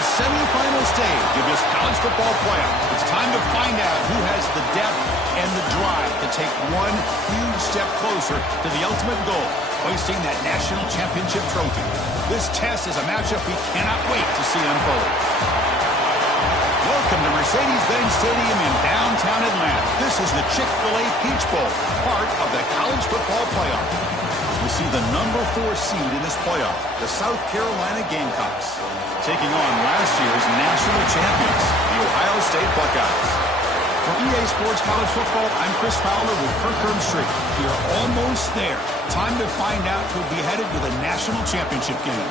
the semifinal stage of this college football playoff. It's time to find out who has the depth and the drive to take one huge step closer to the ultimate goal, hoisting that national championship trophy. This test is a matchup we cannot wait to see unfold. Welcome to Mercedes-Benz Stadium in downtown Atlanta. This is the Chick-fil-A Peach Bowl, part of the college football playoff. We see the number 4 seed in this playoff, the South Carolina Gamecocks, taking on last year's national champions, the Ohio State Buckeyes. For EA Sports College Football, I'm Chris Fowler with Kirk Herbstreit. We are almost there. Time to find out who'll be headed to the national championship game.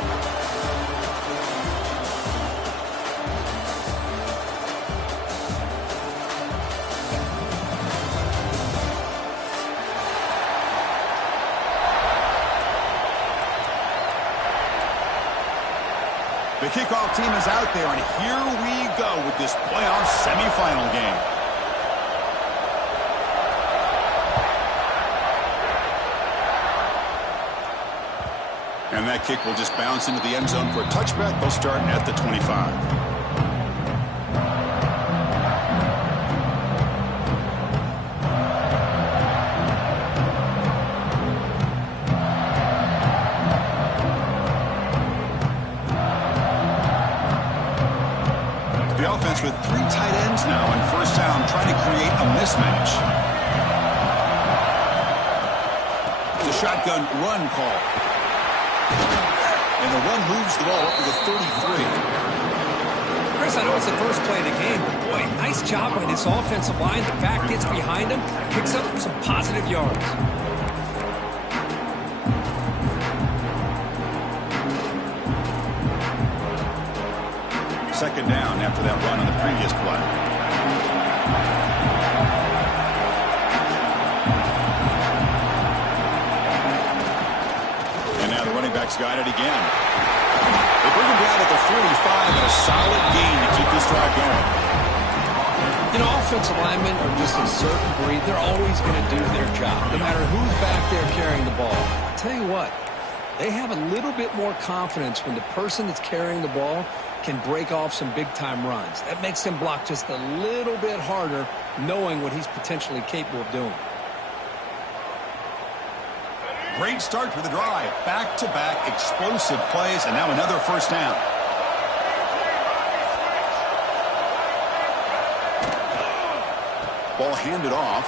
The kickoff team is out there, and here we go with this playoff semifinal game. And that kick will just bounce into the end zone for a touchback. They'll start at the 25. With 3 tight ends now on first down, trying to create a mismatch. It's a shotgun run call. And the run moves the ball up to the 33. Chris, I know it's the first play of the game, but boy, nice job by this offensive line. The back gets behind him, picks up some positive yards. Second down after that run on the previous play. And now the running back's got it again. They bring him down to the 45 and a solid gain to keep this drive going. You know, offensive linemen are just a certain breed. They're always going to do their job, no matter who's back there carrying the ball. I'll tell you what, they have a little bit more confidence when the person that's carrying the ball can break off some big-time runs. That makes him block just a little bit harder, knowing what he's potentially capable of doing. Great start for the drive. Back-to-back explosive plays, and now another first down. Ball handed off.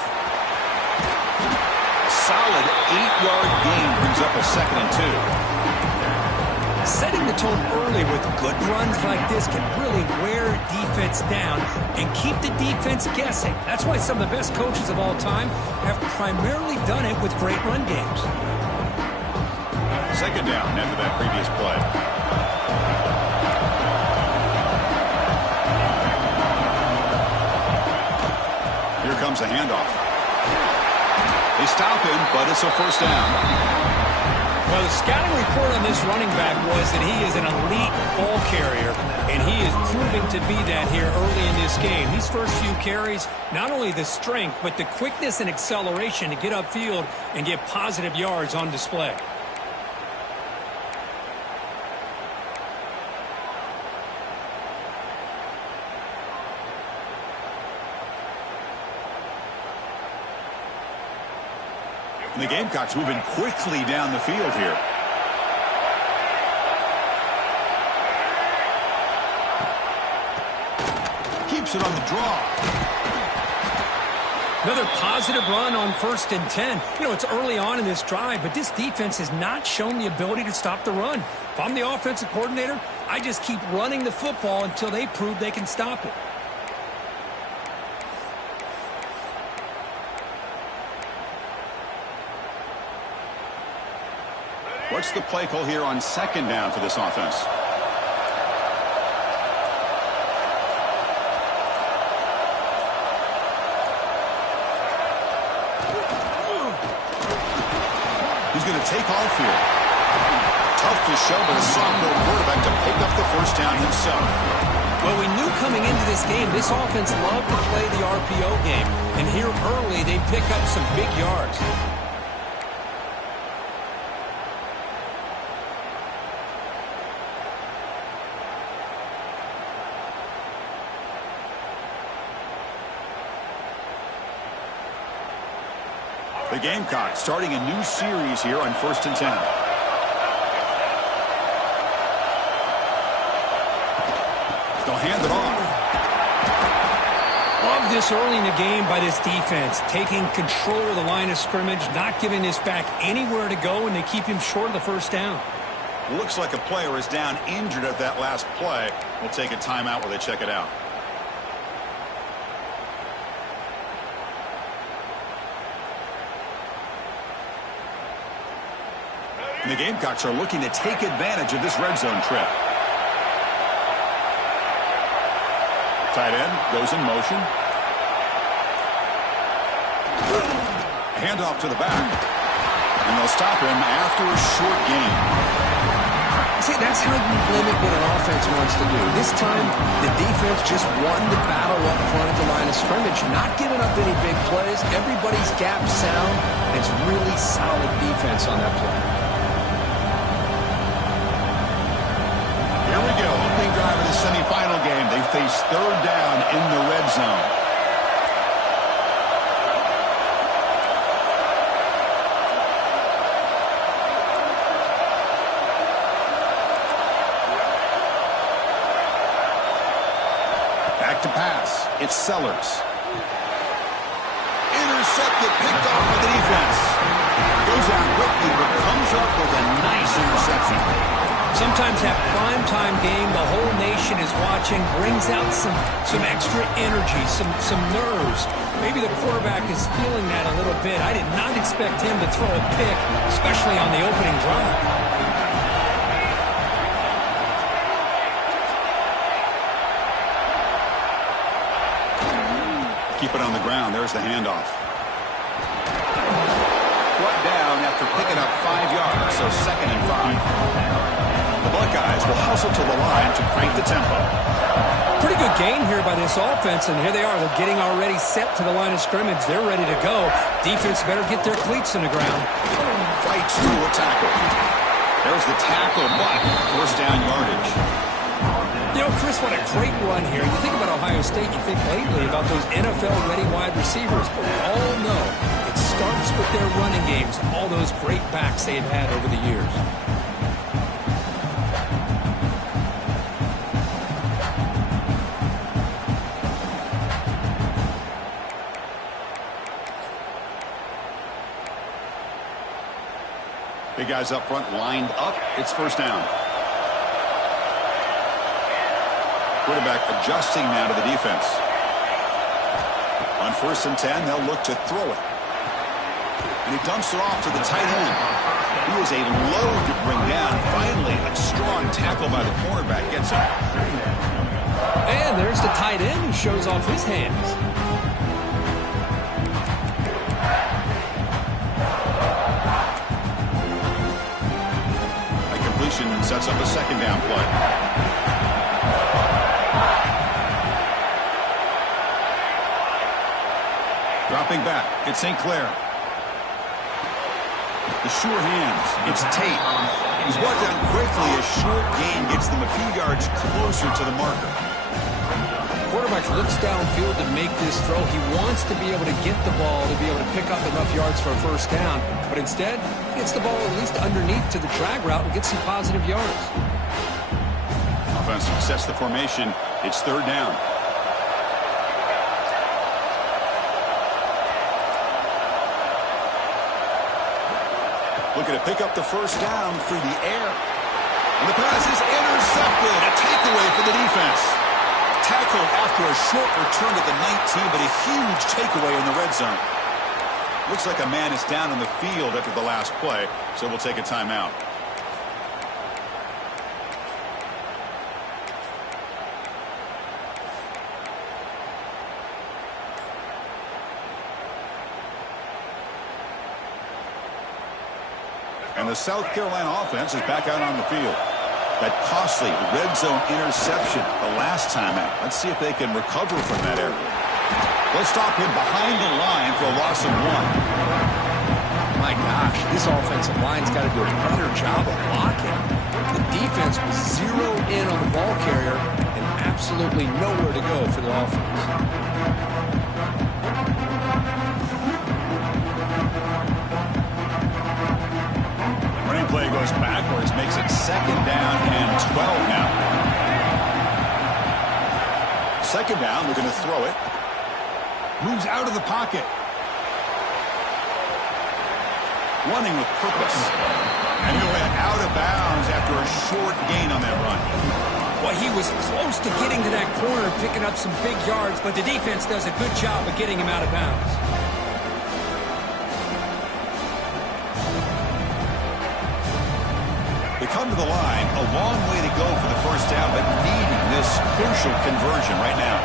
Solid 8-yard gain brings up a 2nd and 2. Setting the tone early with good runs like this can really wear defense down and keep the defense guessing. That's why some of the best coaches of all time have primarily done it with great run games. Second down after that previous play. Here comes a handoff. They stop him, but it's a first down. Well, the scouting report on this running back was that he is an elite ball carrier, and he is proving to be that here early in this game. These first few carries, not only the strength, but the quickness and acceleration to get upfield and get positive yards on display. And the Gamecocks moving quickly down the field here. Keeps it on the draw. Another positive run on 1st and 10. You know, it's early on in this drive, but this defense has not shown the ability to stop the run. If I'm the offensive coordinator, I just keep running the football until they prove they can stop it. What's the play call here on 2nd down for this offense? He's going to take off here. Tough to show, but a sophomore quarterback to pick up the first down himself. Well, we knew coming into this game, this offense loved to play the RPO game. And here early, they pick up some big yards. The Gamecocks starting a new series here on 1st and 10. They'll hand it off. Love this early in the game by this defense, taking control of the line of scrimmage, not giving this back anywhere to go, and they keep him short of the first down. Looks like a player is down injured at that last play. We'll take a timeout while they check it out. And the Gamecocks are looking to take advantage of this red zone trip. Tight end goes in motion. Handoff to the back. And they'll stop him after a short gain. See, that's how you limit what an offense wants to do. This time, the defense just won the battle up front at the line of scrimmage, not giving up any big plays. Everybody's gap sound, and it's really solid defense on that play. Here we go. Opening drive of the semifinal game. They face third down in the red zone. Back to pass. It's Sellers. Intercepted, picked off by the defense. Goes out quickly, but comes up with a nice interception. Sometimes that primetime game, the whole nation is watching, brings out some extra energy, some nerves. Maybe the quarterback is feeling that a little bit. I did not expect him to throw a pick, especially on the opening drive. Keep it on the ground. There's the handoff. Brought down after picking up 5 yards, so 2nd and 5. The Buckeyes will hustle to the line to crank the tempo. Pretty good gain here by this offense, and here they are. They're getting already set to the line of scrimmage. They're ready to go. Defense better get their cleats in the ground. Fights to a tackle. There's the tackle, but first down yardage. You know, Chris, what a great run here. You think about Ohio State, you think lately about those NFL-ready wide receivers, but we all know it starts with their running games, all those great backs they've had over the years. Big guys up front lined up. It's first down. Quarterback adjusting now to the defense. On 1st and 10, they'll look to throw it. And he dumps it off to the tight end. He is a load to bring down. Finally, a strong tackle by the cornerback gets him. And there's the tight end who shows off his hands. A completion sets up a 2nd down play. Dropping back, it's St. Clair. The sure hands, it's Tate. He's brought down quickly. A short gain gets them a few yards closer to the marker. Quarterback looks downfield to make this throw. He wants to be able to get the ball to be able to pick up enough yards for a first down, but instead, gets the ball at least underneath to the drag route and gets some positive yards. Offense sets the formation. It's third down. Looking to pick up the first down through the air. And the pass is intercepted. A takeaway for the defense. Tackled after a short return to the 19, but a huge takeaway in the red zone. Looks like a man is down on the field after the last play, so we'll take a timeout. And the South Carolina offense is back out on the field. That costly red zone interception the last time out. Let's see if they can recover from that error. They'll stop him behind the line for a loss of 1. My gosh, this offensive line's got to do a better job of blocking. The defense was zeroed in on the ball carrier and absolutely nowhere to go for the offense. goes backwards, makes it 2nd down and 12 now. 2nd down, looking to throw it. Moves out of the pocket. Running with purpose. And he went out of bounds after a short gain on that run. Well, he was close to getting to that corner, picking up some big yards, but the defense does a good job of getting him out of bounds. They come to the line, a long way to go for the first down, but needing this crucial conversion right now.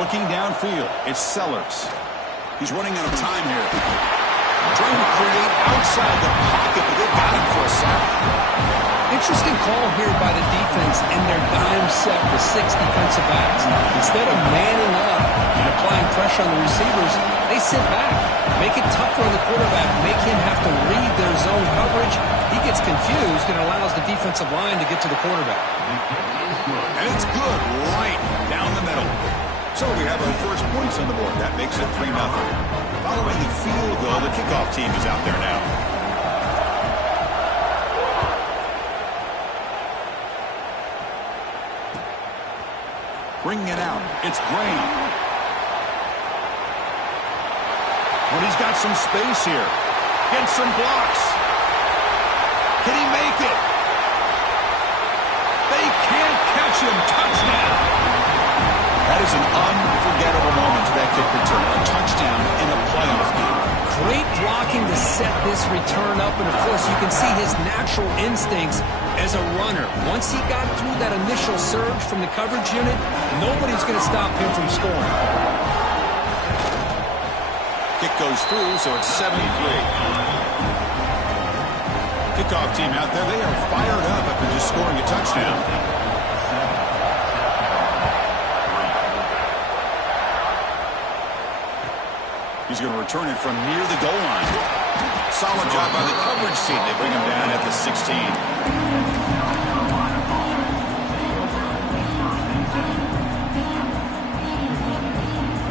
Looking downfield, it's Sellers. He's running out of time here. Trying to create outside the pocket, but they've got him for a sack. Interesting call here by the defense in their dime set with 6 defensive backs. Instead of manning up and applying pressure on the receivers, they sit back, make it tougher on the quarterback, make him have to read their zone coverage. He gets confused and allows the defensive line to get to the quarterback. And it's good right down the middle. So we have our first points on the board. That makes it 3-0. Following the field goal, the kickoff team is out there now. Bringing it out, it's Graham. But he's got some space here. Gets some blocks. Can he make it? They can't catch him. Touchdown. That is an unforgettable moment for that kick return. A touchdown in a playoff game. Great blocking to set this return up, and of course you can see his natural instincts as a runner. Once he got through that initial surge from the coverage unit, nobody's going to stop him from scoring. Kick goes through, so it's 7-3. Kickoff team out there, they are fired up after just scoring a touchdown. He's going to return it from near the goal line. Solid job by the coverage team. They bring him down at the 16.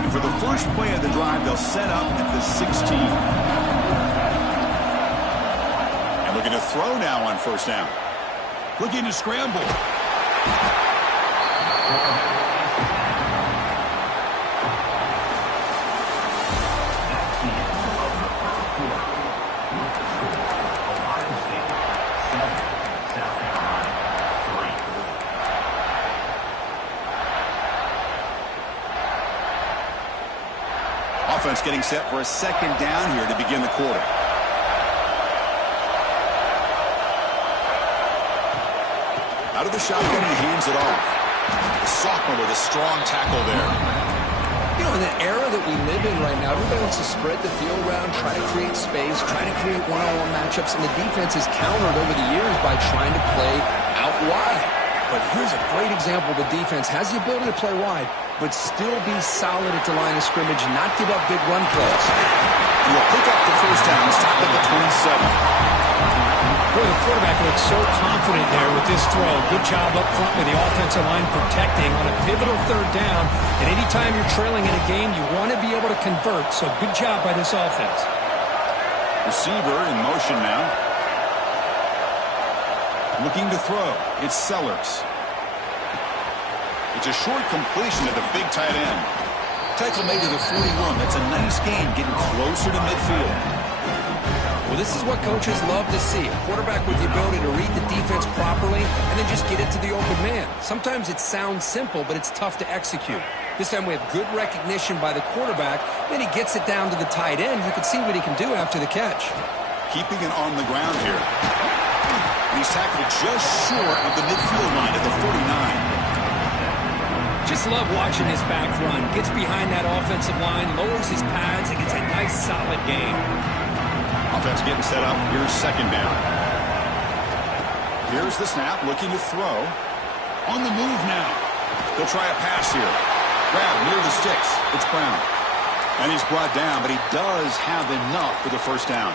And for the first play of the drive, they'll set up at the 16. And looking to throw now on first down. Looking to scramble. Offense getting set for a 2nd down here to begin the quarter. Out of the shotgun, he hands it off. The sophomore with a strong tackle there. You know, in the era that we live in right now, everybody wants to spread the field around, try to create space, try to create one-on-one matchups, and the defense has countered over the years by trying to play out wide. But here's a great example. The defense has the ability to play wide, but still be solid at the line of scrimmage and not give up big run plays. He'll pick up the first down. Stop at the 27. Boy, the quarterback looks so confident there with this throw. Good job up front with the offensive line protecting on a pivotal 3rd down. And anytime you're trailing in a game, you want to be able to convert. So good job by this offense. Receiver in motion now. Looking to throw. It's Sellers. It's a short completion to the big tight end. Tackle made to the 41. That's a nice gain, getting closer to midfield. Well, this is what coaches love to see. A quarterback with the ability to read the defense properly and then just get it to the open man. Sometimes it sounds simple, but it's tough to execute. This time we have good recognition by the quarterback. Then he gets it down to the tight end. You can see what he can do after the catch. Keeping it on the ground here. He's tackled just short of the midfield line at the 49. Just love watching this back run. Gets behind that offensive line, lowers his pads, and gets a nice solid gain. Offense getting set up. Here's 2nd down. Here's the snap, looking to throw. On the move now. They'll try a pass here. Grab near the sticks. It's Brown. And he's brought down, but he does have enough for the first down.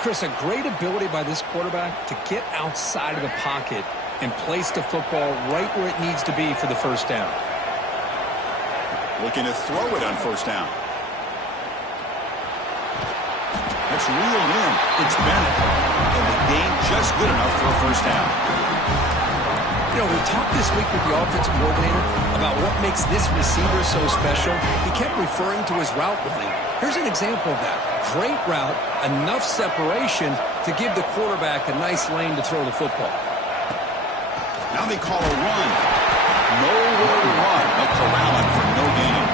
Chris, a great ability by this quarterback to get outside of the pocket and place the football right where it needs to be for the first down. Looking to throw it on first down. It's reeled in. It's Bennett. and the game just good enough for a first down. You know, we talked this week with the offensive coordinator about what makes this receiver so special. He kept referring to his route running. Here's an example of that. Great route, enough separation to give the quarterback a nice lane to throw the football. Now they call a run. Nowhere to run. They'll corral it for no gain.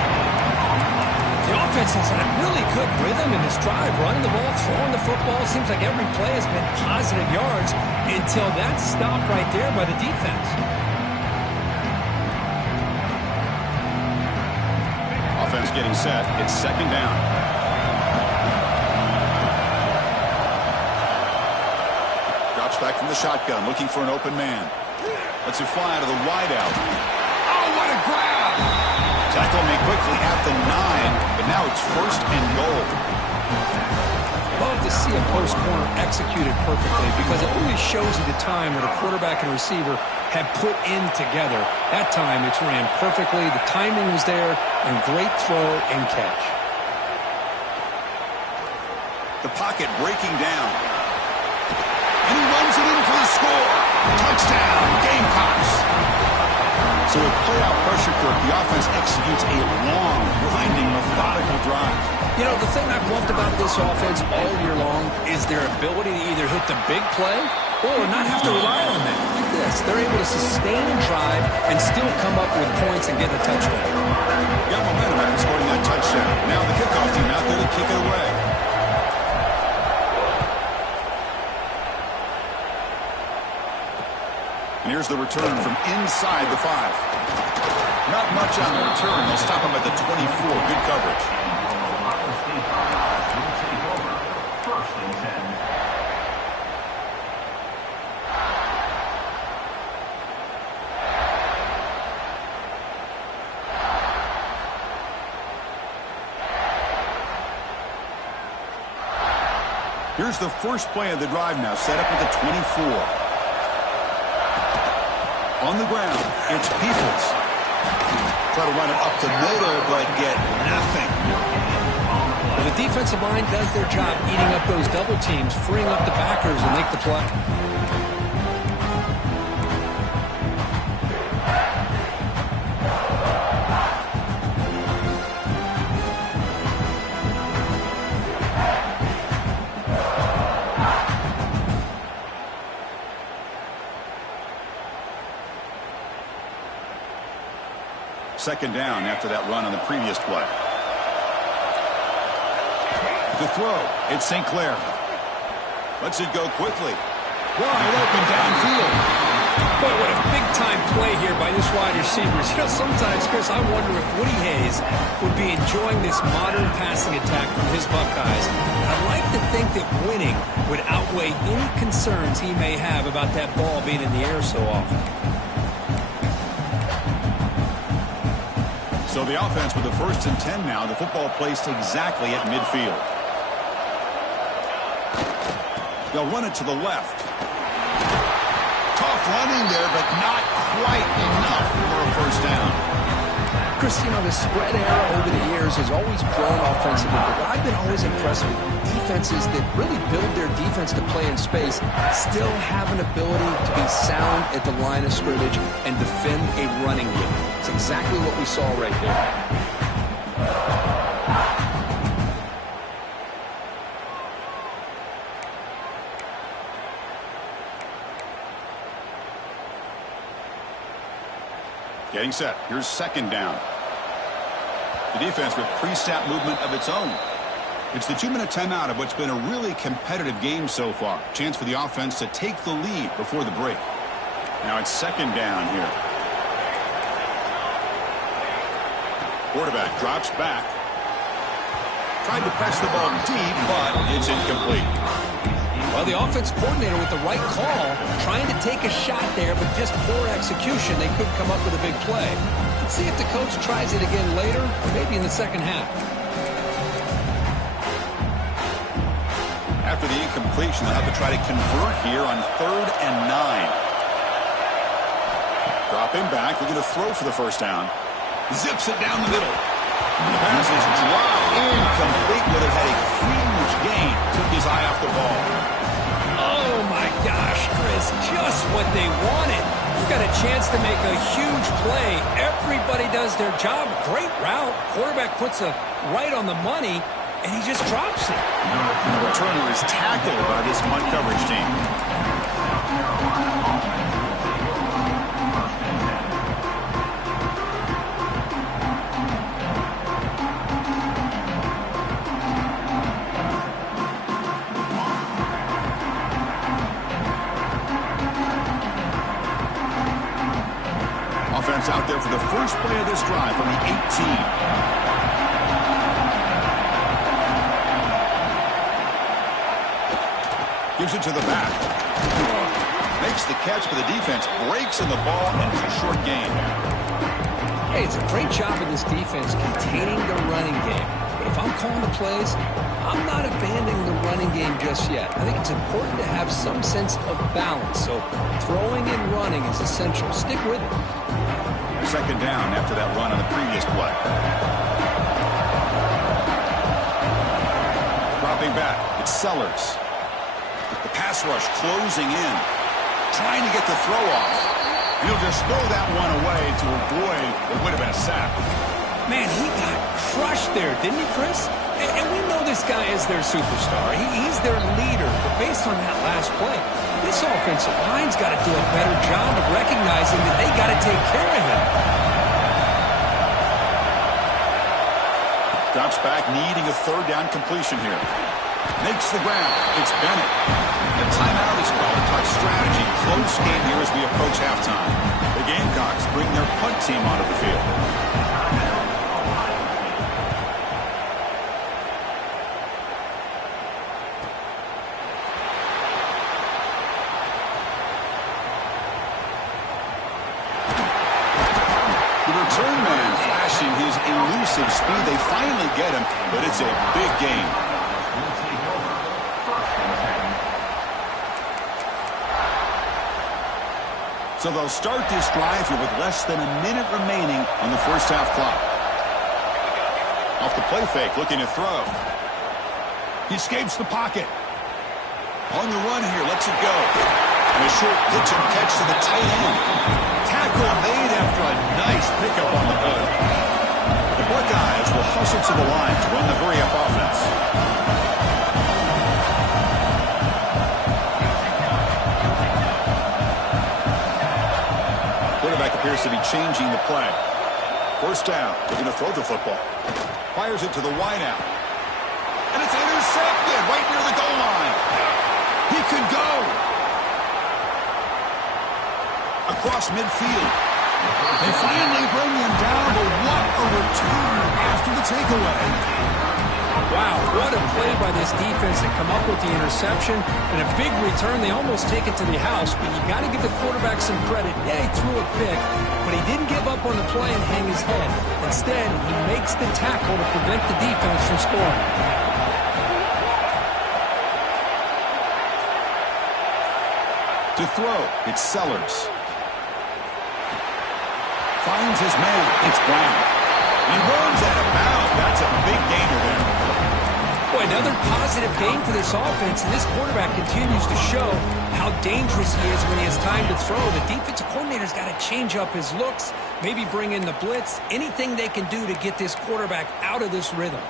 The offense has had really good rhythm in this drive, running the ball, throwing the football. Seems like every play has been positive yards until that stop right there by the defense. Offense getting set. It's second down. Drops back from the shotgun, looking for an open man. Lets it fly out of the wideout. Oh, what a grab! Tackle made quickly at the 9, but now it's first and goal. Love to see a post corner executed perfectly because it really shows you the time that a quarterback and receiver have put in together. That time it's ran perfectly, the timing was there, and great throw and catch. The pocket breaking down. And he runs it in for the score. Touchdown, Gamecocks. So with play-out pressure curve, the offense executes a long, grinding, methodical drive. You know, the thing I've loved about this offense all year long is their ability to either hit the big play or not have to rely on that. Like this, they're able to sustain a drive and still come up with points and get a touchdown. Got momentum after scoring that touchdown. Now the kickoff team out there to kick it away. And here's the return from inside the 5. Not much on the return. They'll stop him at the 24. Good coverage. First and 10. Here's the first play of the drive now, set up at the 24. On the ground, it's Peoples. Try to run it up the middle, but get nothing. Well, the defensive line does their job eating up those double teams, freeing up the backers and make the play. Second down after that run on the previous play. The throw, it's St. Clair. Lets it go quickly. Wide open downfield. Boy, what a big-time play here by this wide receiver. You know, sometimes, Chris, I wonder if Woody Hayes would be enjoying this modern passing attack from his Buckeyes. I'd like to think that winning would outweigh any concerns he may have about that ball being in the air so often. So the offense with the first and 10 now. The football placed exactly at midfield. They'll run it to the left. Tough running there, but not quite enough for a first down. Chris, you know, the spread era over the years has always grown offensively, but what I've been always impressed with defenses that really build their defense to play in space still have an ability to be sound at the line of scrimmage and defend a running game. It's exactly what we saw right there. Getting set. Here's second down. The defense with pre-snap movement of its own. It's the 2-minute timeout of what's been a really competitive game so far. Chance for the offense to take the lead before the break. Now it's second down here. Quarterback drops back. Tried to press the ball deep, but it's incomplete. Well, the offense coordinator with the right call, trying to take a shot there, but just poor execution. They couldn't come up with a big play. Let's see if the coach tries it again later, or maybe in the second half. After the incompletion, they'll have to try to convert here on 3rd and 9. Dropping back, looking to throw for the first down. Zips it down the middle. The pass is dropped incomplete, but it had a huge gain. Took his eye off the ball. Oh, rush, Chris, just what they wanted. You've got a chance to make a huge play. Everybody does their job. Great route. Quarterback puts it right on the money, and he just drops it. The returner is tackled by this punt coverage team. Offense out there for the first play of this drive from the 18. Gives it to the back. Makes the catch, but the defense breaks in the ball, and it's a short gain. Hey, it's a great job of this defense containing the running game. But if I'm calling the plays, I'm not abandoning the running game just yet. I think it's important to have some sense of balance. So throwing and running is essential. Stick with it. Second down after that run on the previous play. Dropping back, it's Sellers. The pass rush closing in, trying to get the throw off. He'll just throw that one away to avoid what would have been a sack. Man, he got crushed there, didn't he, Chris? And we know this guy is their superstar. He's their leader. But based on that last play, this offensive line's got to do a better job of recognizing that they got to take care of him. Drops back, needing a third down completion here. Makes the ground. It's Bennett. The timeout is called. Touch strategy. Close game here as we approach halftime. The Gamecocks bring their punt team onto the field. The return man flashing his elusive speed. They finally get him, but it's a big game. So they'll start this drive here with less than a minute remaining on the first half clock. Off the play fake, looking to throw. He escapes the pocket. On the run here, lets it go. And a short pitch and catch to the tight end. Tackle made after a nice pickup on the play. The Buckeyes will hustle to the line to run the hurry-up offense. Appears to be changing the play. First down, looking to throw the football. Fires it to the wideout. And it's intercepted right near the goal line. He could go. Across midfield. They finally bring him down, but what a return after the takeaway. Wow, what a play by this defense to come up with the interception and a big return. They almost take it to the house, but you got to give the quarterback some credit. Yeah, he threw a pick, but he didn't give up on the play and hang his head. Instead, he makes the tackle to prevent the defense from scoring. To throw, it's Sellers. Finds his man. It's Brown. He runs out of bounds. That's a big gainer there. Boy, another positive game for this offense, and this quarterback continues to show how dangerous he is when he has time to throw. The defensive coordinator's got to change up his looks, maybe bring in the blitz, anything they can do to get this quarterback out of this rhythm.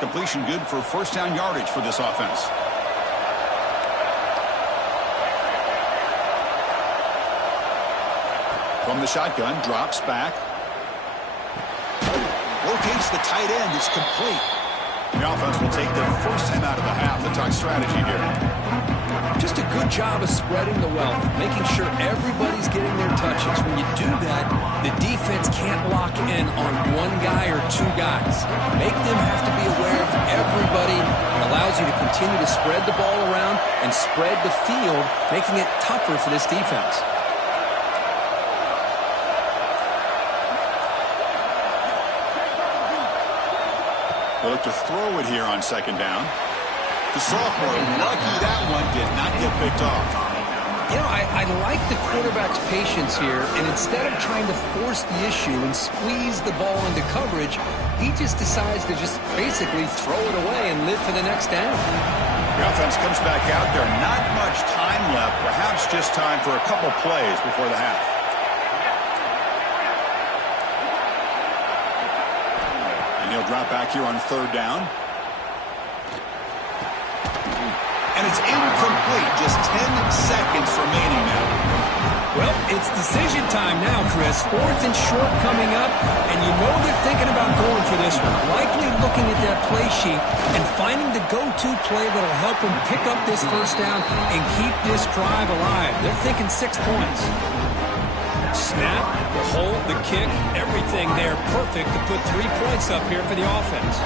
Completion good for first down yardage for this offense. From the shotgun, drops back. Rotates the tight end. It's complete. The offense will take their first time out of the half. The talk strategy here. Just a good job of spreading the wealth, making sure everybody's getting their touches. When you do that, the defense can't lock in on one guy or two guys. Make them have to be aware of everybody. It allows you to continue to spread the ball around and spread the field, making it tougher for this defense. They look to throw it here on second down. The sophomore, lucky that one did not get picked off. You know, I like the quarterback's patience here, and instead of trying to force the issue and squeeze the ball into coverage, he just decides to just basically throw it away and live for the next down. The offense comes back out there. Not much time left. Perhaps just time for a couple plays before the half. And he'll drop back here on 3rd down. And it's incomplete. Just 10 seconds remaining now. Well, it's decision time now, Chris. 4th and short coming up, and you know they're thinking about going for this one. Likely looking at that play sheet and finding the go-to play that'll help them pick up this 1st down and keep this drive alive. They're thinking 6 points. Snap, the hold, the kick, everything there perfect to put 3 points up here for the offense.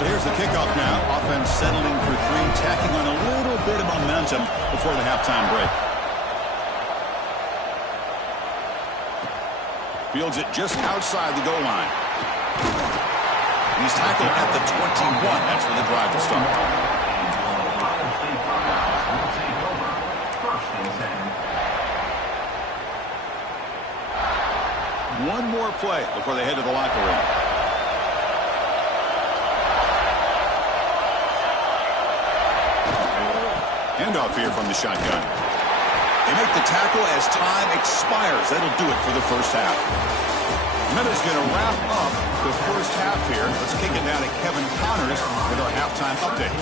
So here's the kickoff now. Offense settling for 3, tacking on a little bit of momentum before the halftime break. Fields it just outside the goal line. He's tackled at the 21. That's where the drive will start. One more play before they head to the locker room. Handoff here from the shotgun. They make the tackle as time expires. That'll do it for the 1st half. Minutes going to wrap up the 1st half here. Let's kick it down to Kevin Connors with our halftime update.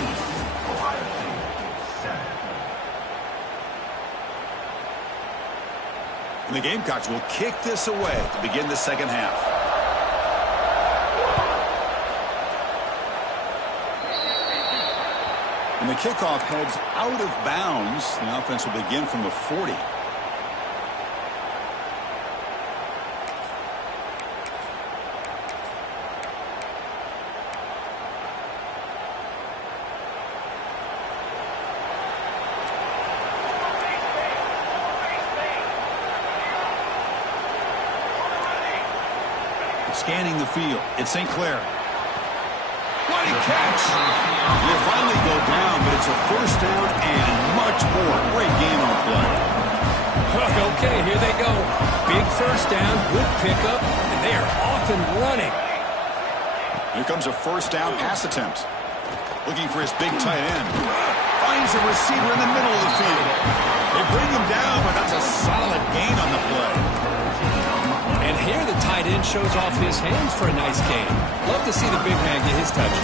And the Gamecocks will kick this away to begin the 2nd half. And the kickoff heads out of bounds. The offense will begin from the 40. Scanning the field. It's St. Clair. What a catch! They finally go down, but it's a 1st down and much more. Great game on the play. Okay, here they go. Big 1st down, good pickup, and they are off and running. Here comes a 1st down pass attempt. Looking for his big tight end. Finds a receiver in the middle of the field. They bring him down, but that's a solid gain on the play. And here the tight end shows off his hands for a nice gain. Love to see the big man get his touches.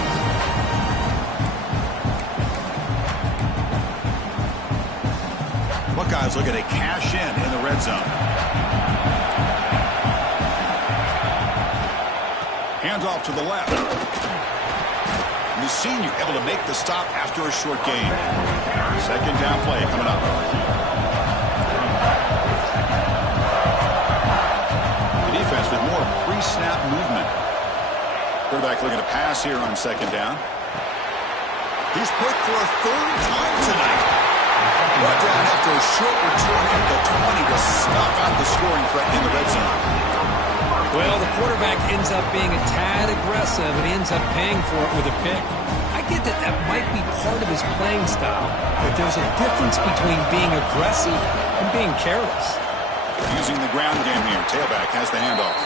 Buckeyes looking to cash in the red zone. Hands off to the left. And the senior able to make the stop after a short gain. 2nd down play coming up. With more pre-snap movement. Quarterback looking to pass here on 2nd down. He's picked for a 3rd time tonight. Brought down after a short return at the 20 to snuff out the scoring threat in the red zone. Well, the quarterback ends up being a tad aggressive and he ends up paying for it with a pick. I get that that might be part of his playing style, but there's a difference between being aggressive and being careless. Using the ground game here. Tailback has the handoff.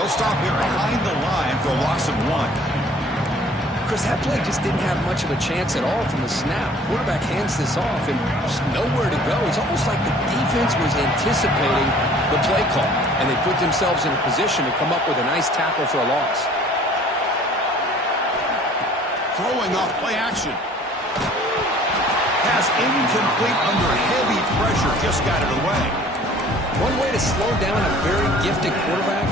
They'll stop here behind the line for a loss of 1. Chris, that play just didn't have much of a chance at all from the snap. Quarterback hands this off and just nowhere to go. It's almost like the defense was anticipating the play call, and they put themselves in a position to come up with a nice tackle for a loss. Throwing off play action. Pass incomplete under heavy pressure. Just got it away. One way to slow down a very gifted quarterback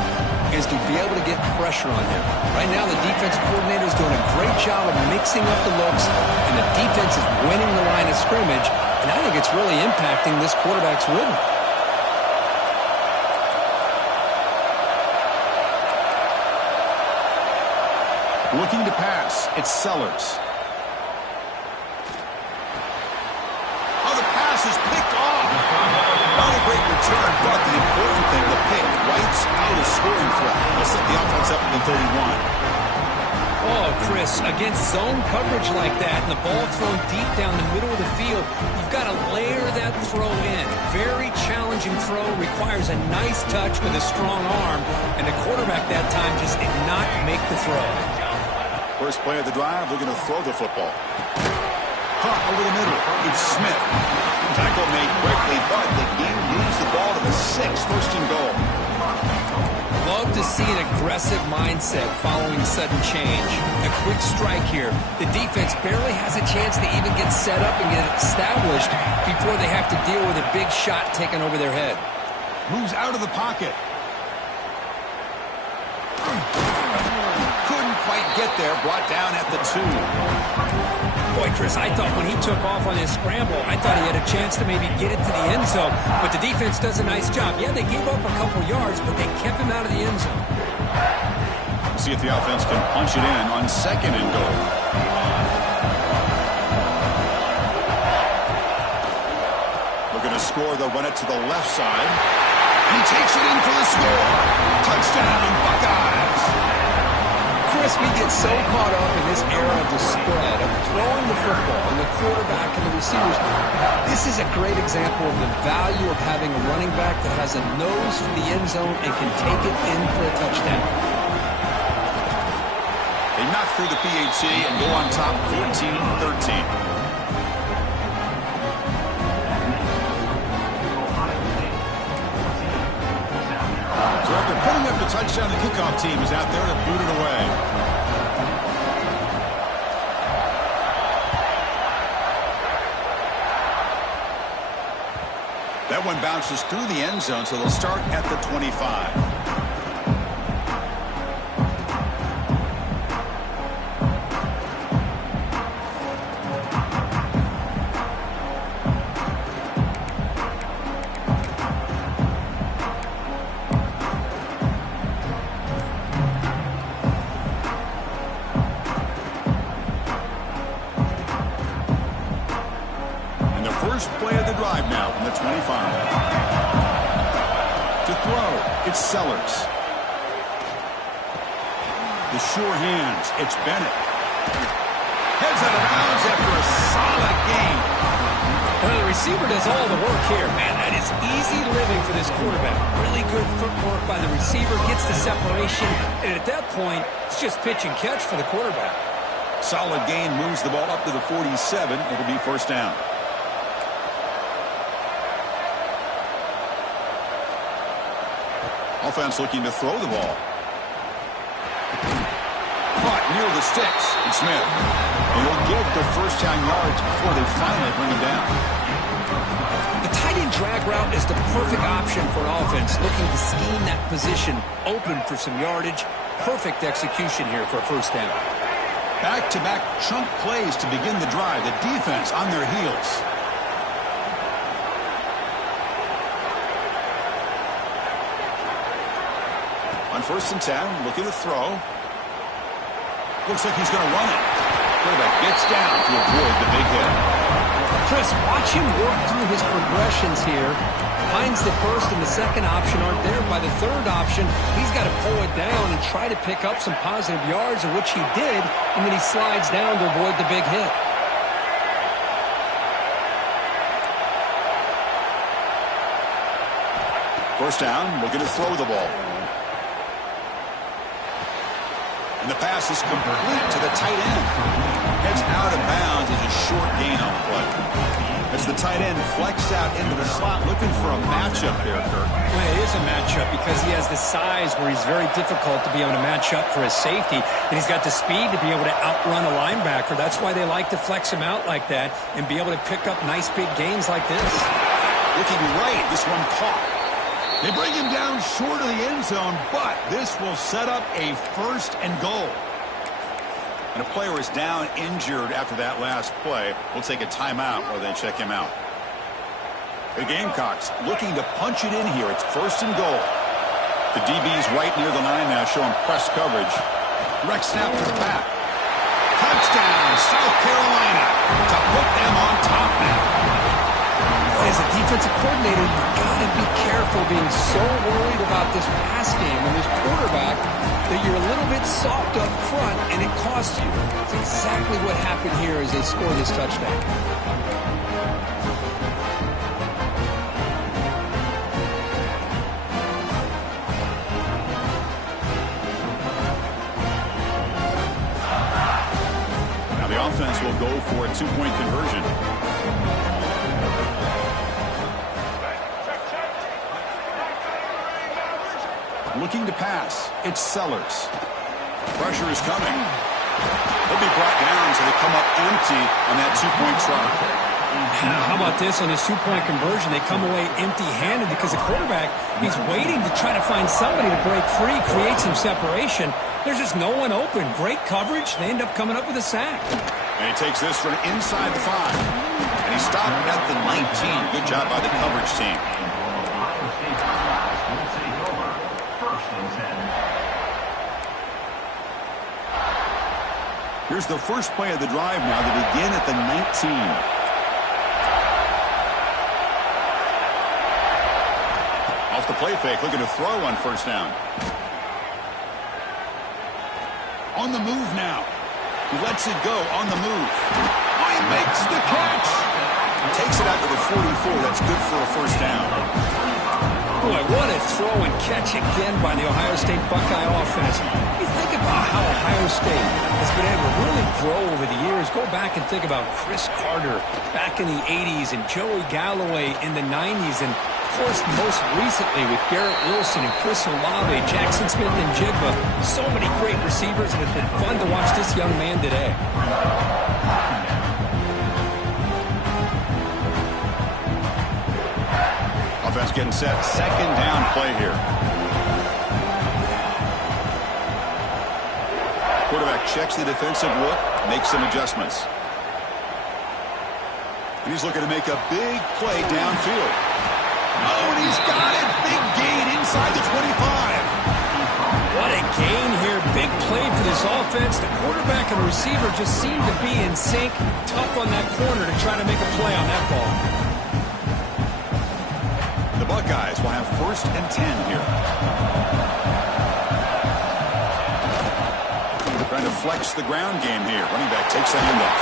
is to be able to get pressure on him. Right now, the defensive coordinator is doing a great job of mixing up the looks, and the defense is winning the line of scrimmage, and I think it's really impacting this quarterback's rhythm. Looking to pass. It's Sellers. Oh, the pass is picked off. Not a great return, but the important thing, the pick whites out a scoring threat. They'll set the offense up in the 31. Oh, Chris, against zone coverage like that and the ball thrown deep down the middle of the field, you've got to layer that throw in. Very challenging throw, requires a nice touch with a strong arm, and the quarterback that time just did not make the throw. First play of the drive, looking to throw the football. Caught over the middle. It's Smith. Tackle made quickly, but the game moves the ball to the 6, first and goal. Love to see an aggressive mindset following sudden change. A quick strike here. The defense barely has a chance to even get set up and get established before they have to deal with a big shot taken over their head. Moves out of the pocket. Couldn't quite get there. Brought down at the 2. Boy, Chris, I thought when he took off on his scramble, I thought he had a chance to maybe get it to the end zone. But the defense does a nice job. Yeah, they gave up a couple yards, but they kept him out of the end zone. We'll see if the offense can punch it in on second and goal. Looking to score, they'll run it to the left side. And he takes it in for the score. Touchdown, Buckeyes. Chris, we get so caught up in this era of the spread, of throwing the football and the quarterback and the receivers. This is a great example of the value of having a running back that has a nose for the end zone and can take it in for a touchdown. They knock through the PAT and go on top 14-13. So after putting up the touchdown, the kickoff team is out there to boot it away. That one bounces through the end zone, so they'll start at the 25. First play of the drive now from the 25. To throw, it's Sellers. The sure hands, it's Bennett. Heads out of bounds after a solid gain. Well, the receiver does all the work here. Man, that is easy living for this quarterback. Really good footwork by the receiver, gets the separation, and at that point, it's just pitch and catch for the quarterback. Solid gain moves the ball up to the 47. It'll be first down. Offense looking to throw the ball. Caught near the sticks. And Smith. They'll get their first down yards before they finally bring him down. The tight end drag route is the perfect option for an offense looking to scheme that position open for some yardage. Perfect execution here for a first down. Back-to-back chunk plays to begin the drive. The defense on their heels. On first and 10, looking to throw. Looks like he's going to run it. Quarterback gets down to avoid the big hit. Chris, watch him work through his progressions here. Finds the first and the second option aren't there. By the third option, he's got to pull it down and try to pick up some positive yards, of which he did, and then he slides down to avoid the big hit. First down, looking to throw the ball. And the pass is complete to the tight end. Heads out of bounds as a short gain on the play. As the tight end flexed out into the slot, looking for a matchup there, Kirk. Well, it is a matchup because he has the size where he's very difficult to be able to match up for his safety, and he's got the speed to be able to outrun a linebacker. That's why they like to flex him out like that and be able to pick up nice big gains like this. Looking right, this one caught. They bring him down short of the end zone, but this will set up a first and goal. And a player is down injured after that last play. We'll take a timeout while they check him out. The Gamecocks looking to punch it in here. It's first and goal. The DB's right near the line now, showing press coverage. Direct snap to the back. Touchdown, South Carolina, to put them on top now. As a defensive coordinator, you've got to be careful being so worried about this pass game and this quarterback that you're a little bit soft up front and it costs you. It's exactly what happened here as they score this touchdown. Now the offense will go for a two-point conversion. Looking to pass. It's Sellers. Pressure is coming. They'll be brought down, so they come up empty on that two-point try. How about this on this two-point conversion? They come away empty-handed because the quarterback, he's waiting to try to find somebody to break free, create some separation. There's just no one open. Great coverage. They end up coming up with a sack. And he takes this from inside the 5. And he stopped at the 19. Good job by the coverage team. Here's the first play of the drive now. They begin at the 19. Off the play fake, looking to throw on first down. On the move now. He lets it go on the move. Oh, he makes the catch. Takes it out to the 44. That's good for a first down. Boy, what a throw and catch again by the Ohio State Buckeye offense. You think about how Ohio State has been able to really grow over the years. Go back and think about Chris Carter back in the 80s and Joey Galloway in the 90s. And, of course, most recently with Garrett Wilson and Chris Olave, Jackson Smith and Jigba. So many great receivers, and it's been fun to watch this young man today. Offense getting set. Second down play here. Quarterback checks the defensive look, makes some adjustments. And he's looking to make a big play downfield. Oh, and he's got it. Big gain inside the 25. What a gain here. Big play for this offense. The quarterback and receiver just seem to be in sync. Tough on that corner to try to make a play on that ball. The Buckeyes will have first and 10 here. Trying to flex the ground game here. Running back takes a handoff.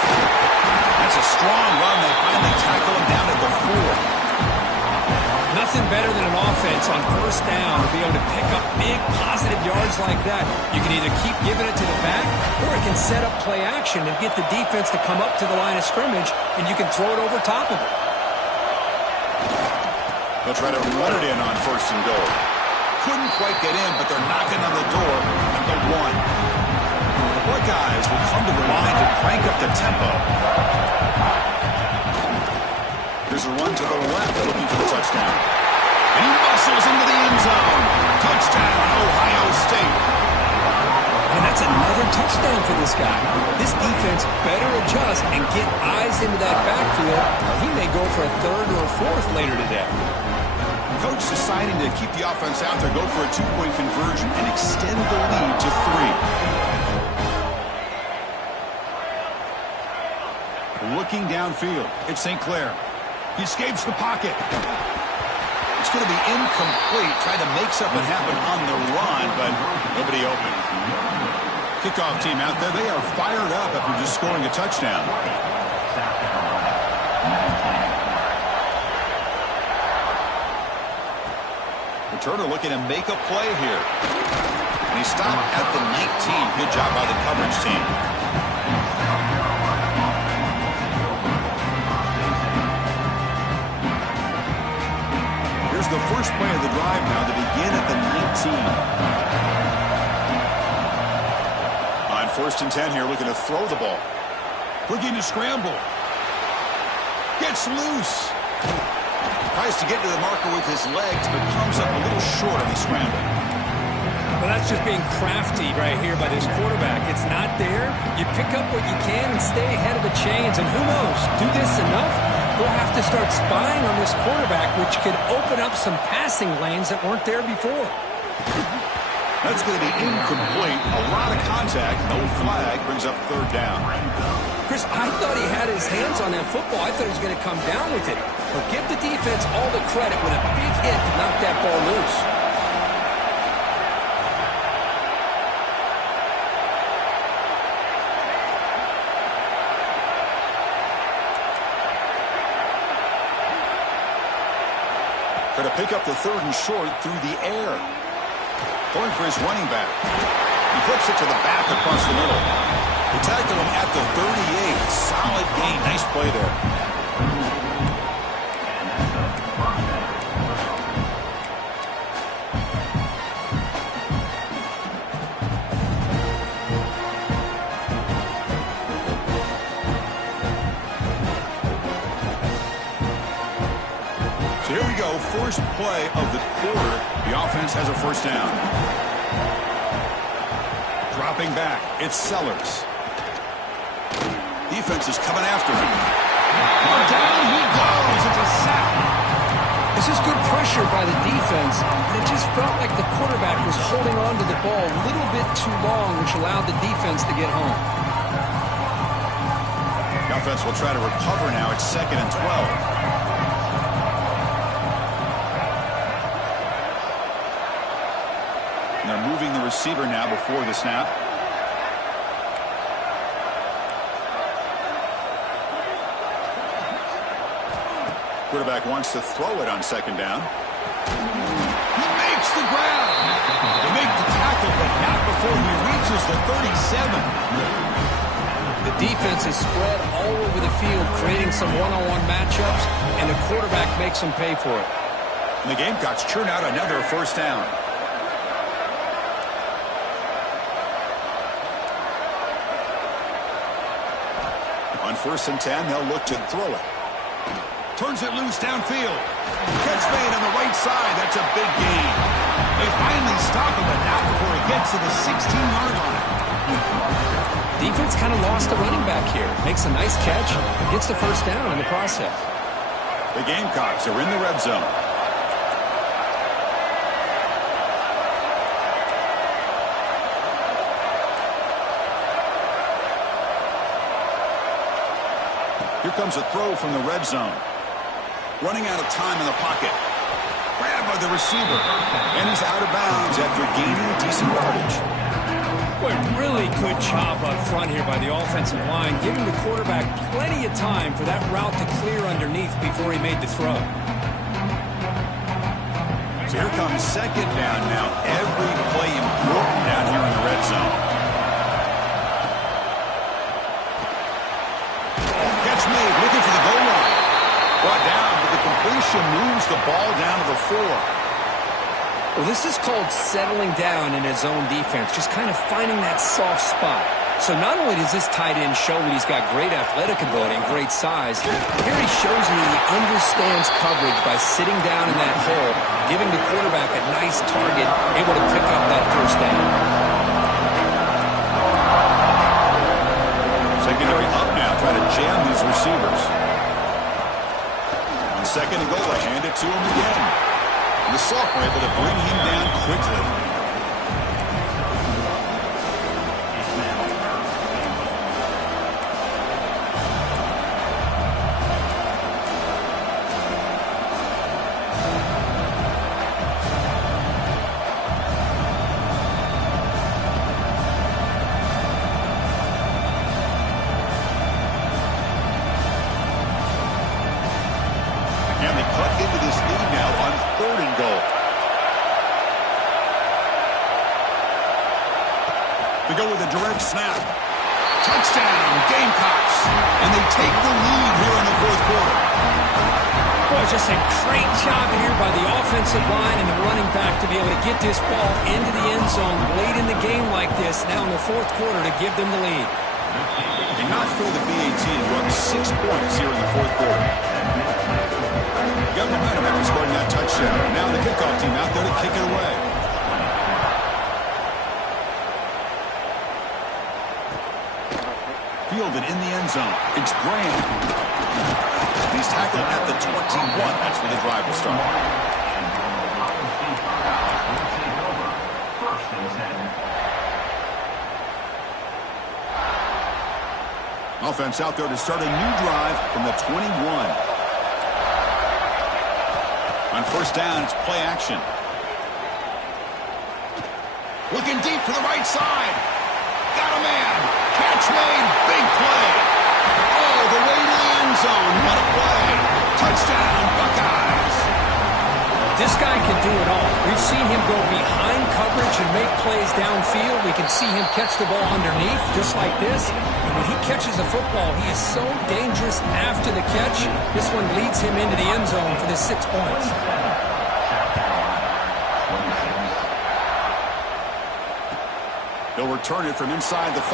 That's a strong run. They finally tackle him down at the 4. Nothing better than an offense on first down to be able to pick up big positive yards like that. You can either keep giving it to the back, or it can set up play action and get the defense to come up to the line of scrimmage, and you can throw it over top of it. They'll try to run it in on first and goal. Couldn't quite get in, but they're knocking on the door at the 1. The Buckeyes will come to the line to crank up the tempo. Here's a run to the left, looking for the touchdown. And he muscles into the end zone. Touchdown, Ohio State. And that's another touchdown for this guy. This defense better adjust and get eyes into that backfield, or he may go for a third or a fourth later today. Coach deciding to keep the offense out there, go for a two-point conversion, and extend the lead to 3. Looking downfield, it's St. Clair. He escapes the pocket. It's going to be incomplete. Tried to make something happen on the run, but nobody open. Kickoff team out there. They are fired up after just scoring a touchdown. Returner looking to make a play here. And he stopped at the 19. Good job by the coverage team. Here's the first play of the drive now to begin at the 19. On first and 10 here, looking to throw the ball. Looking to scramble. Gets loose. Tries to get to the marker with his legs, but comes up a little short on the scramble. Well, that's just being crafty right here by this quarterback. It's not there. You pick up what you can and stay ahead of the chains. And who knows, do this enough, we'll have to start spying on this quarterback, which could open up some passing lanes that weren't there before. That's going to be incomplete. A lot of contact. No flag. Brings up third down. Chris, I thought he had his hands on that football. I thought he was going to come down with it. But give the defense all the credit with a big hit to knock that ball loose. Going to pick up the third and short through the air. Going for his running back. He flips it to the back across the middle. They tackle him at the 38. Solid gain. Nice play there. Here we go, first play of the quarter. The offense has a first down. Dropping back, it's Sellers. Defense is coming after him. Down he goes. It's a sack. This is good pressure by the defense, but it just felt like the quarterback was holding on to the ball a little bit too long, which allowed the defense to get home. The offense will try to recover now. It's 2nd and 12. They're moving the receiver now before the snap. Quarterback wants to throw it on 2nd down. He makes the grab. They make the tackle, but not before he reaches the 37. The defense is spread all over the field, creating some one-on-one matchups, and the quarterback makes them pay for it. And the Gamecocks churn out another first down. On 1st and 10, they'll look to throw it. Turns it loose downfield. Catch made on the right side. That's a big gain. They finally stop him, but not before he gets to the 16-yard line. Defense kind of lost the running back here. Makes a nice catch, gets the first down in the process. The Gamecocks are in the red zone. Here comes a throw from the red zone. Running out of time in the pocket. Grabbed by the receiver. And he's out of bounds after gaining decent yardage. Boy, really good job up front here by the offensive line, giving the quarterback plenty of time for that route to clear underneath before he made the throw. So here comes 2nd down now. Every play important down here in the red zone. Catch made, looking for the goal line. Brought down, but the completion moves the ball down to the 4. Well, this is called settling down in his own defense, just kind of finding that soft spot. So not only does this tight end show that he's got great athletic ability and great size, here he shows me he understands coverage by sitting down in that hole, giving the quarterback a nice target, able to pick up that first down. Secondary up now, trying to jam these receivers. On 2nd and goal, they hand it to him again. The Soft were able to bring him down quickly. And they cut into this lead now on 3rd and goal. They go with a direct snap. Touchdown, Gamecocks. And they take the lead here in the 4th quarter. Boy, just a great job here by the offensive line and the running back to be able to get this ball into the end zone late in the game like this, now in the 4th quarter, to give them the lead. Did not throw the BAT and run 6 points here in the 4th quarter. Got momentum after scoring that touchdown. Now the kickoff team out there to kick it away. Fielded in the end zone. It's Graham. He's tackled at the 21. That's where the drive will start. 1st and 10. Offense out there to start a new drive from the 21. On 1st down, it's play action. Looking deep to the right side. Got a man. Catch made. Big play. Oh, the way to the end zone. What a play. Touchdown, Buckeyes. This guy can do it all. We've seen him go behind coverage and make plays downfield. We can see him catch the ball underneath, just like this. And when he catches a football, he is so dangerous after the catch. This one leads him into the end zone for the 6 points. They'll return it from inside the 5.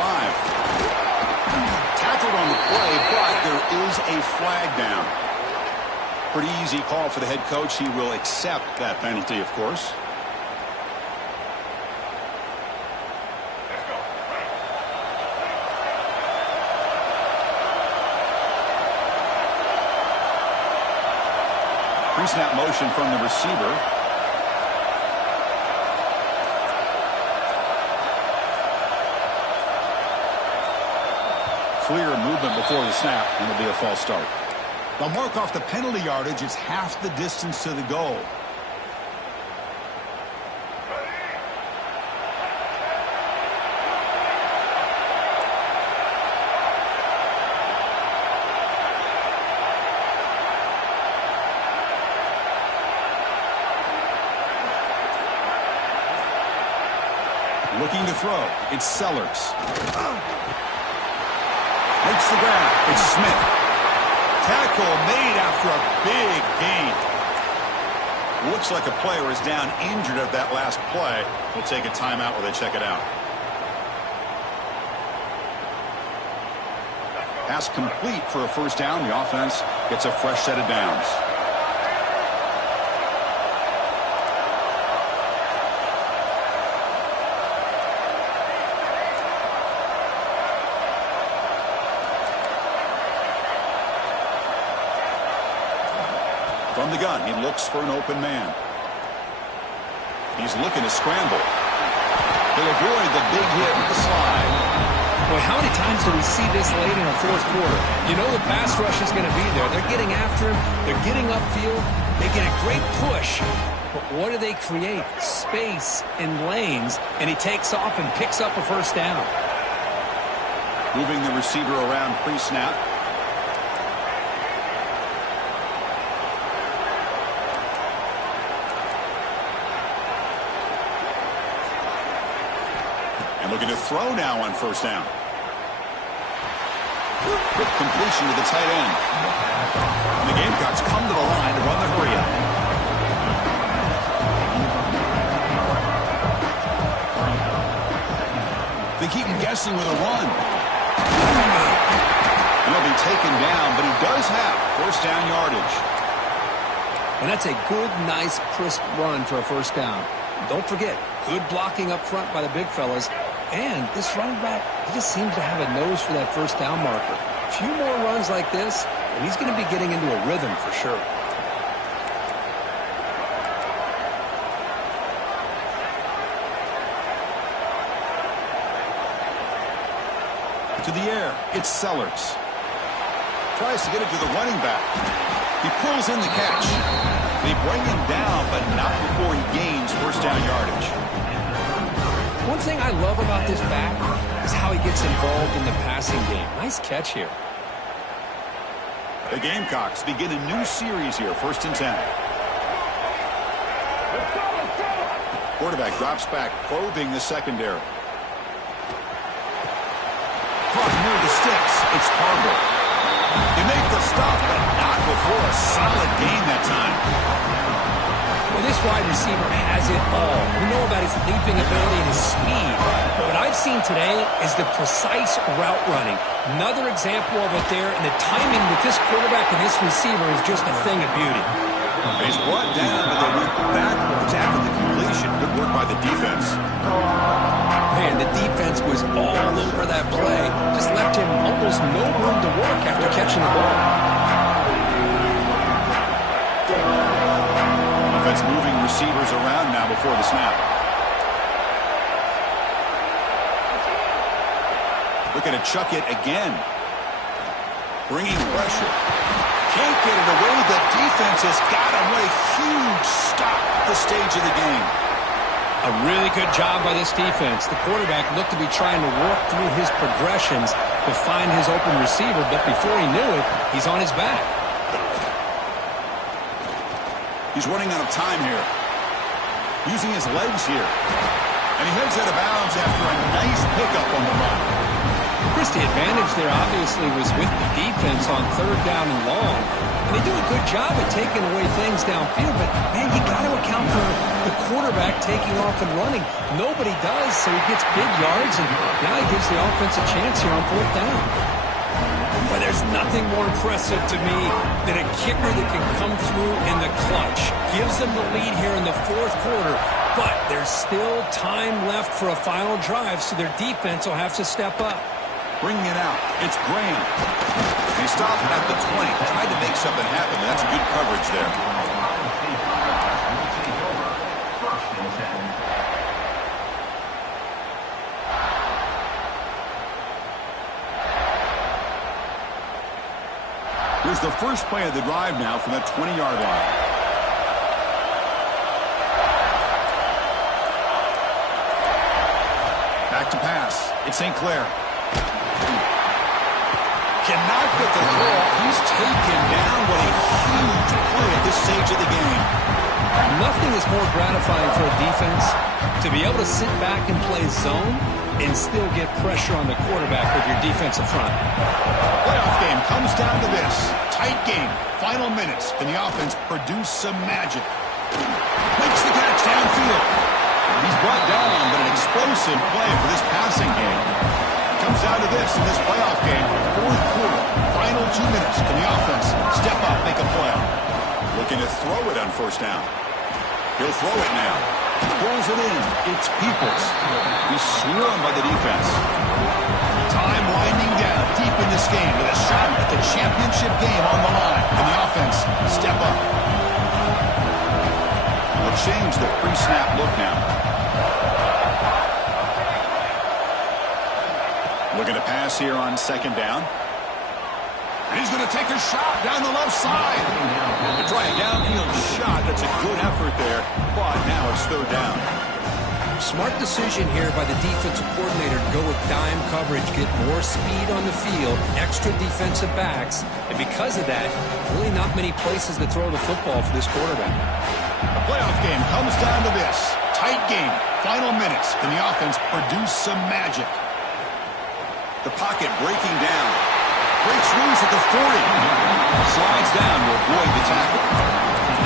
Tackled on the play, but there is a flag down. Pretty easy call for the head coach. He will accept that penalty, of course. Pre-snap motion from the receiver. Clear movement before the snap, and it'll be a false start. They'll mark off the penalty yardage. It's half the distance to the goal. Looking to throw. It's Sellers. Makes the grab. It's Smith. Tackle made after a big gain. Looks like a player is down injured at that last play. We'll take a timeout while they check it out. Pass complete for a first down. The offense gets a fresh set of downs. From the gun, he looks for an open man. He's looking to scramble. He'll avoid the big hit with the slide. Boy, how many times do we see this late in the fourth quarter? You know the pass rush is going to be there. They're getting after him. They're getting upfield. They get a great push. But what do they create? Space in lanes, and he takes off and picks up a first down. Moving the receiver around pre-snap. Looking to throw now on first down. Quick completion to the tight end. And the Gamecocks come to the line to run the hurry up. They keep him guessing with a run. He'll be taken down, but he does have first down yardage. And that's a good, nice, crisp run for a first down. Don't forget, good blocking up front by the big fellas. And this running back, he just seems to have a nose for that first down marker. A few more runs like this, and he's going to be getting into a rhythm for sure. To the air, it's Sellers. Tries to get it to the running back. He pulls in the catch. They bring him down, but not before he gains first down yardage. One thing I love about this back is how he gets involved in the passing game. Nice catch here. The Gamecocks begin a new series here, 1st and 10. Quarterback drops back, probing the secondary. Caught near the sticks. It's Parker. They make the stop, but not before a solid gain that time. Well, this wide receiver has it all. We know about his leaping ability and his speed. But what I've seen today is the precise route running. Another example of it there, and the timing with this quarterback and this receiver is just a thing of beauty. He's brought down, but they went backwards after the completion. Good work by the defense. Man, the defense was all over that play. Just left him almost no room to work after catching the ball. Defense moving receivers around now before the snap. Looking to chuck it again. Bringing pressure. Can't get it away. The defense has got him. What a huge stop at the stage of the game. A really good job by this defense. The quarterback looked to be trying to work through his progressions to find his open receiver, but before he knew it, he's on his back. He's running out of time here. Using his legs here. And he heads out of bounds after a nice pickup on the run. Chris, the advantage there obviously was with the defense on third down and long. And they do a good job at taking away things downfield, but, man, you got to account for the quarterback taking off and running. Nobody does, so he gets big yards, and now he gives the offense a chance here on fourth down. But there's nothing more impressive to me than a kicker that can come through in the clutch. Gives them the lead here in the fourth quarter, but there's still time left for a final drive, so their defense will have to step up. Bringing it out. It's Graham. He stopped at the 20. Tried to make something happen. That's good coverage there. Here's the first play of the drive now from the 20-yard line. Back to pass. It's St. Clair. Cannot get the throw. He's taken down. What a huge play at this stage of the game. Nothing is more gratifying for a defense to be able to sit back and play zone and still get pressure on the quarterback with your defensive front. Playoff game comes down to this. Tight game. Final minutes. Can the offense produce some magic? Makes the catch downfield. He's brought down, but an explosive play for this passing game. Comes down to this in this playoff game. Fourth quarter. Final 2 minutes. Can the offense step up, make a play? Looking to throw it on first down. He'll throw it now. Pulls it in. It's Peoples. He's swarmed by the defense. Time winding down deep in this game with a shot at the championship game on the line. Can the offense step up? We'll change the pre-snap look now. Looking to pass here on second down. And he's going to take a shot down the left side. To try a downfield shot. That's a good effort there. But now it's third down. Smart decision here by the defensive coordinator to go with dime coverage, get more speed on the field, extra defensive backs, and because of that, really not many places to throw the football for this quarterback. The playoff game comes down to this. Tight game. Final minutes. Can the offense produce some magic? The pocket breaking down. Breaks loose at the 40. Slides down to avoid the tackle.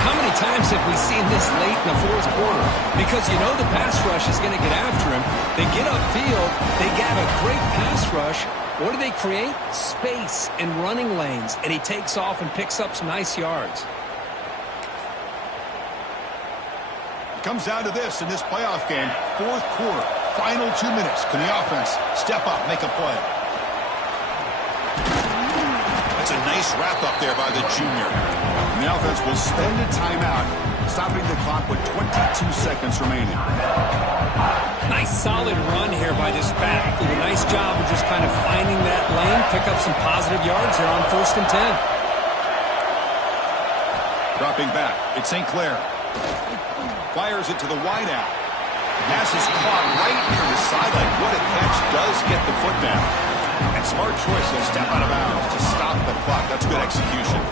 How many times have we seen this late in the fourth quarter? Because you know the pass rush is going to get after him. They get upfield. They get a great pass rush. What do they create? Space and running lanes. And he takes off and picks up some nice yards. It comes down to this in this playoff game. Fourth quarter. Final 2 minutes. Can the offense step up, make a play? That's a nice wrap-up there by the junior. And the offense will spend a timeout, stopping the clock with 22 seconds remaining. Nice solid run here by this back. Did a nice job of just kind of finding that lane, pick up some positive yards there on 1st and 10. Dropping back. It's St. Clair. Fires it to the wideout. Pass is caught right near the sideline. What a catch. Does get the foot down. And smart choice. He'll step out of bounds to stop the clock. That's good execution.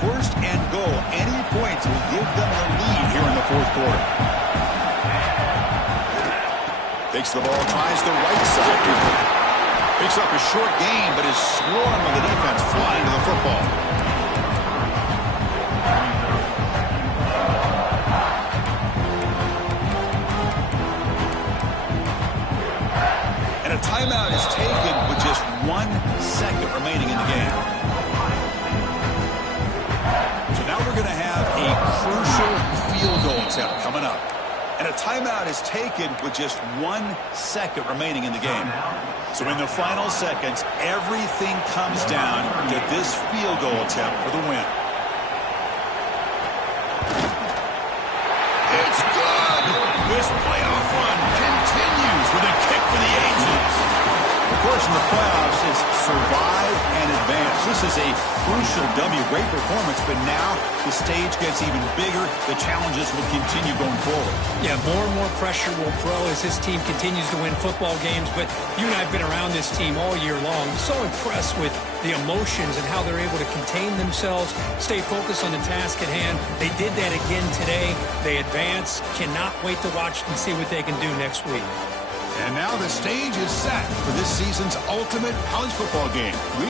First and goal. Any points will give them the lead here in the fourth quarter. Takes the ball, tries the right side. Picks up a short gain, but is swarmed by the defense flying to the football. And a timeout is taken with just 1 second remaining in the game. So now we're going to have a crucial field goal attempt coming up. And a timeout is taken with just 1 second remaining in the game. So in the final seconds, everything comes down to this field goal attempt for the win. It's good! This playoff run continues with a kick for the ages. Of course, in the playoffs, it's survive and advance. This This is a crucial W. Great performance, but now the stage gets even bigger. The challenges will continue going forward. Yeah, more and more pressure will grow as this team continues to win football games. But you and I have been around this team all year long. So impressed with the emotions and how they're able to contain themselves, stay focused on the task at hand. They did that again today. They advance. Cannot wait to watch and see what they can do next week. And now the stage is set for this season's ultimate college football game.